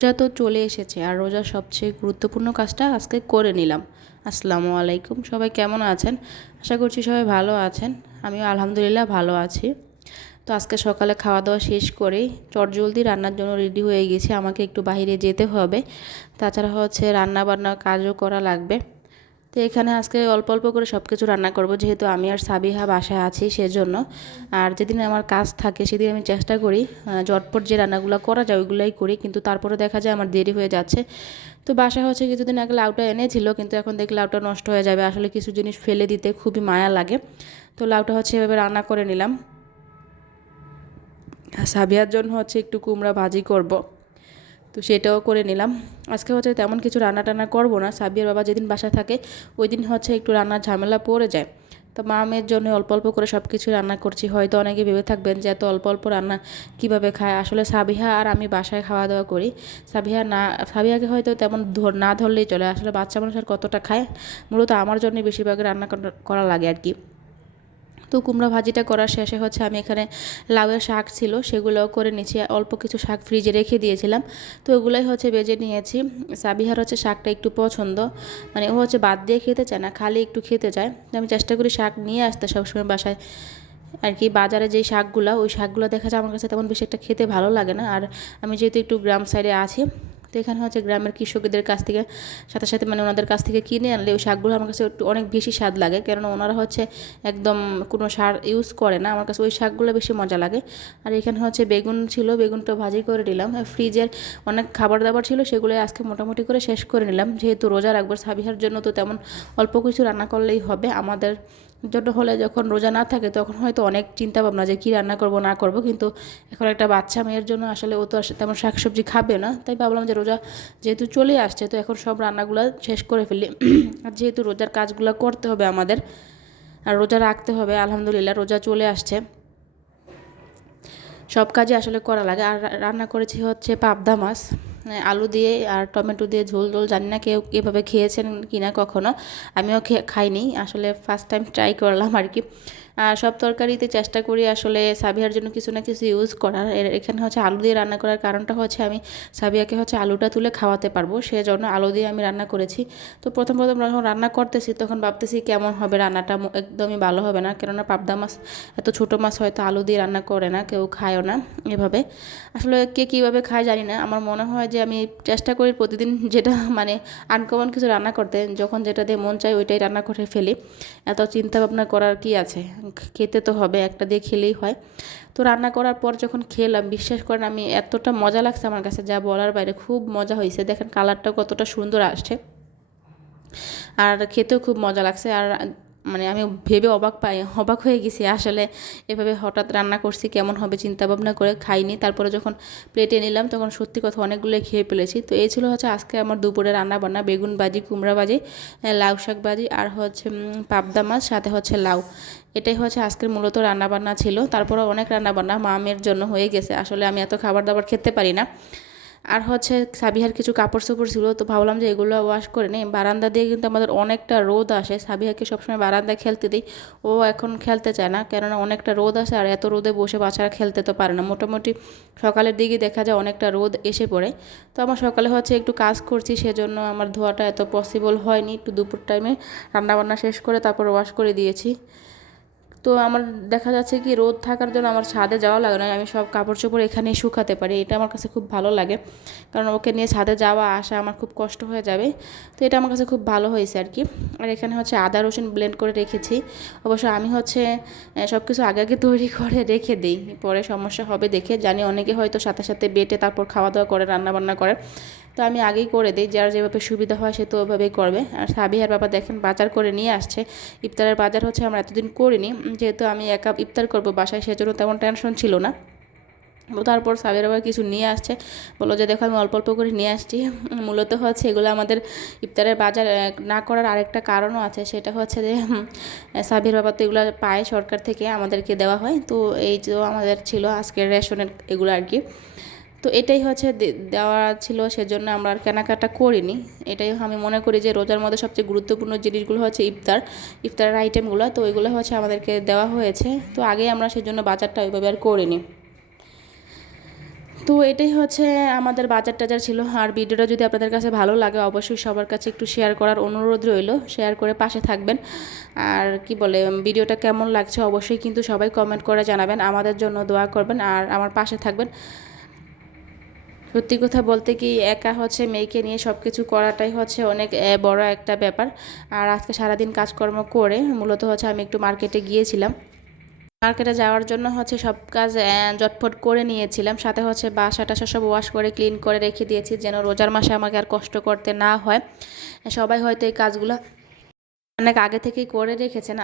রোজা তো চলে এসেছে আর রোজার সবচেয়ে গুরুত্বপূর্ণ কাজটা আজকে করে নিলাম। আসসালামু আলাইকুম, সবাই কেমন আছেন? আশা করছি সবাই ভালো আছেন। আমিও আলহামদুলিল্লাহ ভালো আছি। তো আজকে সকালে খাওয়া দাওয়া শেষ করেই চটজলদি রান্নার জন্য রেডি হয়ে গেছি। আমাকে একটু বাইরে যেতে হবে, তাছাড়া হচ্ছে রান্না বান্নার কাজও করা লাগবে। তো এখানে আজকে অল্প অল্প করে সব কিছু রান্না করব, যেহেতু আমি আর সাবিহা বাসায় আছি সেজন্য। আর যেদিন আমার কাজ থাকে সেদিন আমি চেষ্টা করি ঝটপট যে রান্নাগুলো করা যায় ওইগুলোই করি, কিন্তু তারপরে দেখা যায় আমার দেরি হয়ে যাচ্ছে। তো বাসায় হচ্ছে কিছুদিন আগে লাউটা এনেছিল, কিন্তু এখন দেখি লাউটা নষ্ট হয়ে যাবে। আসলে কিছু জিনিস ফেলে দিতে খুবই মায়া লাগে। তো লাউটা হচ্ছে এভাবে রান্না করে নিলাম। সাবিহার জন্য হচ্ছে একটু কুমড়া ভাজি করব, তো সেটাও করে নিলাম। আজকে হচ্ছে তেমন কিছু রান্না টান্না করবো না, সাবিয়ার বাবা যেদিন বাসায় থাকে ওই দিন হচ্ছে একটু রান্নার ঝামেলা পড়ে যায়। তো মা মেয়ের জন্য অল্প অল্প করে সব কিছু রান্না করছি। হয়তো অনেকে ভেবে থাকবেন যে এত অল্প অল্প রান্না কীভাবে খায়। আসলে সাবিহা আর আমি বাসায় খাওয়া দাওয়া করি। সাবিহাকে হয়তো তেমন না ধরলেই চলে। আসলে বাচ্চা মানুষ আর কতটা খায়, মূলত আমার জন্য বেশিরভাগ রান্না করা লাগে আর কি। তো কুমড়া ভাজিটা করার শেষে হচ্ছে আমি এখানে লাউয়ের শাক ছিল সেগুলোও করে নিয়েছি। অল্প কিছু শাক ফ্রিজে রেখে দিয়েছিলাম, তো ওগুলোই হচ্ছে বেজে নিয়েছি। সাবিহার হচ্ছে শাকটা একটু পছন্দ, মানে ও হচ্ছে বাদ দিয়ে খেতে চায় না, খালি একটু খেতে চায়। তো আমি চেষ্টা করি শাক নিয়ে আসতে সবসময় বাসায় আর কি। বাজারে যেই শাকগুলো ওই শাকগুলো দেখা যায় আমার কাছে তেমন বেশি একটা খেতে ভালো লাগে না। আর আমি যেহেতু একটু গ্রাম সাইডে আছি, তো এখানে হচ্ছে গ্রামের কৃষকদের কাছ থেকে সাথে সাথে মানে ওনাদের কাছ থেকে কিনে আনলে ওই শাকগুলো আমার কাছে একটু অনেক বেশি স্বাদ লাগে, কেননা ওনারা হচ্ছে একদম কোনো সার ইউজ করে না। আমার কাছে ওই শাকগুলো বেশি মজা লাগে। আর এখানে হচ্ছে বেগুন ছিল, বেগুনটা ভাজি করে নিলাম। ফ্রিজের অনেক খাবার দাবার ছিল, সেগুলো আজকে মোটামুটি করে শেষ করে নিলাম। যেহেতু রোজা রাখবো সাবিহার জন্য, তো তেমন অল্প কিছু রান্না করলেই হবে। আমাদের জন্য হলে যখন রোজা না থাকে তখন হয়তো অনেক চিন্তা ভাবনা যে কী রান্না করব না করব, কিন্তু এখন একটা বাচ্চা মেয়ের জন্য আসলে ও তো তেমন শাকসবজি খাবে না, তাই ভাবলাম যে রোজা যেহেতু চলে আসছে তো এখন সব রান্নাগুলো শেষ করে ফেলি। আর যেহেতু রোজার কাজগুলো করতে হবে আমাদের, আর রোজা রাখতে হবে, আলহামদুলিল্লাহ রোজা চলে আসছে, সব কাজই আসলে করা লাগে। আর রান্না করেছি হচ্ছে পাবদা মাছ, আলু দিয়ে আর টমেটো দিয়ে ঝোল ঝোল। জানি না কেউ এভাবে খেয়েছেন কি না কখনো, আমিও খাইনি, আসলে ফার্স্ট টাইম ট্রাই করলাম আর কি। আর সব তরকারিতে চেষ্টা করি আসলে সাবিহার জন্য কিছু না কিছু ইউজ করার। এখানে হচ্ছে আলু দিয়ে রান্না করার কারণটা হচ্ছে আমি সাবিয়াকে হচ্ছে আলুটা তুলে খাওয়াতে পারবো, সেজন্য আলু দিয়ে আমি রান্না করেছি। তো প্রথম প্রথম যখন রান্না করতেছি তখন ভাবতেছি কেমন হবে রান্নাটা, একদমই ভালো হবে না, কেননা পাবদা মাছ এত ছোটো মাছ হয়তো আলু দিয়ে রান্না করে না, কেউ খায়ও না এভাবে। আসলে কে কীভাবে খায় জানি না। আমার মনে হয় যে আমি চেষ্টা করি প্রতিদিন যেটা মানে আনকমন কিছু রান্না করতে, যখন যেটা দিয়ে মন চায় ওইটাই রান্না করে ফেলি। এত চিন্তা ভাবনা করার কি আছে, খেতে তো হবে, একটা দিয়ে খেলেই হয়। তো রান্না করার পর যখন খেলাম, বিশ্বাস করেন আমি এতটা মজা লাগছে আমার কাছে যা বলার বাইরে, খুব মজা হয়েছে। দেখেন কালারটা কতটা সুন্দর আসছে, আর খেতেও খুব মজা লাগছে। আর মানে আমি ভেবে অবাক হয়ে গেছি আসলে এভাবে হঠাৎ রান্না করছি কেমন হবে চিন্তা ভাবনা করে খাইনি। তারপরে যখন প্লেটে নিলাম তখন সত্যি কথা অনেকগুলো খেয়ে ফেলেছি। তো এই ছিল হচ্ছে আজকে আমার দুপুরে রান্না বান্না, বেগুন ভাজি, কুমড়া ভাজি, লাউ শাক ভাজি, আর হচ্ছে পাবদা মাছ, সাথে হচ্ছে লাউ। এটাই হচ্ছে আজকের মূলত রান্নাবান্না ছিল। তারপরে অনেক রান্নাবান্না মামের জন্য হয়ে গেছে। আসলে আমি এত খাবার দাবার খেতে পারি না। আর হচ্ছে সাবিহার কিছু কাপড় চোপড় ছিল, তো ভাবলাম যে এগুলো ওয়াশ করে নিই। বারান্দা দিয়ে কিন্তু আমাদের অনেকটা রোদ আসে, সাবিহাকে সবসময় বারান্দায় খেলতে দিই, ও এখন খেলতে চায় না, কেননা অনেকটা রোদ আসে আর এত রোদে বসে বাচ্চারা খেলতে তো পারে না। মোটামুটি সকালের দিকে দেখা যায় অনেকটা রোদ এসে পড়ে। তো আমার সকালে হচ্ছে একটু কাজ করছি, সেজন্য আমার ধোয়াটা এত পসিবল হয়নি। একটু দুপুর টাইমে রান্নাবান্না শেষ করে তারপর ওয়াশ করে দিয়েছি। তো আমার দেখা যাচ্ছে কি রোদ থাকার জন্য আমার ছাদে যাওয়া লাগে না, আমি সব কাপড় চোপড় এখানেই শুকাতে পারি। এটা আমার কাছে খুব ভালো লাগে, কারণ ওকে নিয়ে ছাদে যাওয়া আসা আমার খুব কষ্ট হয়ে যাবে। তো এটা আমার কাছে খুব ভালো হয়েছে আর কি। আর এখানে হচ্ছে আদা রসুন ব্লেন্ড করে রেখেছি। অবশ্য আমি হচ্ছে সব কিছু আগে আগে তৈরি করে রেখে দিই, পরে সমস্যা হবে দেখে। জানি অনেকে হয়তো সাথে সাথে বেটে তারপর খাওয়া দাওয়া করে, রান্নাবান্না করে, তো আমি আগেই করে দিই, যার যেভাবে সুবিধা হয় সে তো ওইভাবেই করবে। আর সাবিহার বাবা দেখেন বাজার করে নিয়ে আসছে। ইফতারের বাজার হচ্ছে আমরা এতদিন করিনি, যেহেতু আমি একা ইফতার করব বাসায়, সেজন্য তেমন টেনশন ছিল না। তো তারপর সাবির আবার কিছু নিয়ে আসছে, বললো যে দেখো আমি অল্প অল্প করে নিয়ে আসছি। মূলত হচ্ছে এগুলো আমাদের ইফতারের বাজার না করার আরেকটা কারণও আছে, সেটা হচ্ছে যে সাবির বাবা তো এগুলো পায় সরকার থেকে, আমাদেরকে দেওয়া হয়। তো এই যে আমাদের ছিল আজকের রেশনের এগুলো আর কি। তো এটাই হচ্ছে দেওয়া ছিল, সেজন্য আমরা আর কেনাকাটা করিনি। এটাই আমি মনে করি যে রোজার মধ্যে সবচেয়ে গুরুত্বপূর্ণ জিনিসগুলো হচ্ছে ইফতারের আইটেমগুলো, তো ওইগুলো হচ্ছে আমাদেরকে দেওয়া হয়েছে। তো আগে আমরা সেজন্য বাজারটা ওইভাবে আর করিনি। তো তো এটাই হচ্ছে আমাদের বাজার টাজার ছিল। আর ভিডিওটা যদি আপনাদের কাছে ভালো লাগে অবশ্যই সবার কাছে একটু শেয়ার করার অনুরোধ রইল, শেয়ার করে পাশে থাকবেন। আর কি বলে, ভিডিওটা কেমন লাগছে অবশ্যই কিন্তু সবাই কমেন্ট করে জানাবেন, আমাদের জন্য দোয়া করবেন আর আমার পাশে থাকবেন। সত্যি কথা বলতে কি, একা হচ্ছে মেয়েকে নিয়ে সব কিছু করাটাই হচ্ছে অনেক বড় একটা ব্যাপার। আর আজকে সারাদিন কাজকর্ম করে মূলত হচ্ছে আমি একটু মার্কেটে গিয়েছিলাম। মার্কেটে যাওয়ার জন্য হচ্ছে সব কাজ জটফট করে নিয়েছিলাম, সাথে হচ্ছে বাসা টাসা সব ওয়াশ করে ক্লিন করে রেখে দিয়েছি, যেন রোজার মাসে আমাকে আর কষ্ট করতে না হয়। সবাই হয়তো এই কাজগুলো অনেক আগে থেকেই করে রেখেছেন।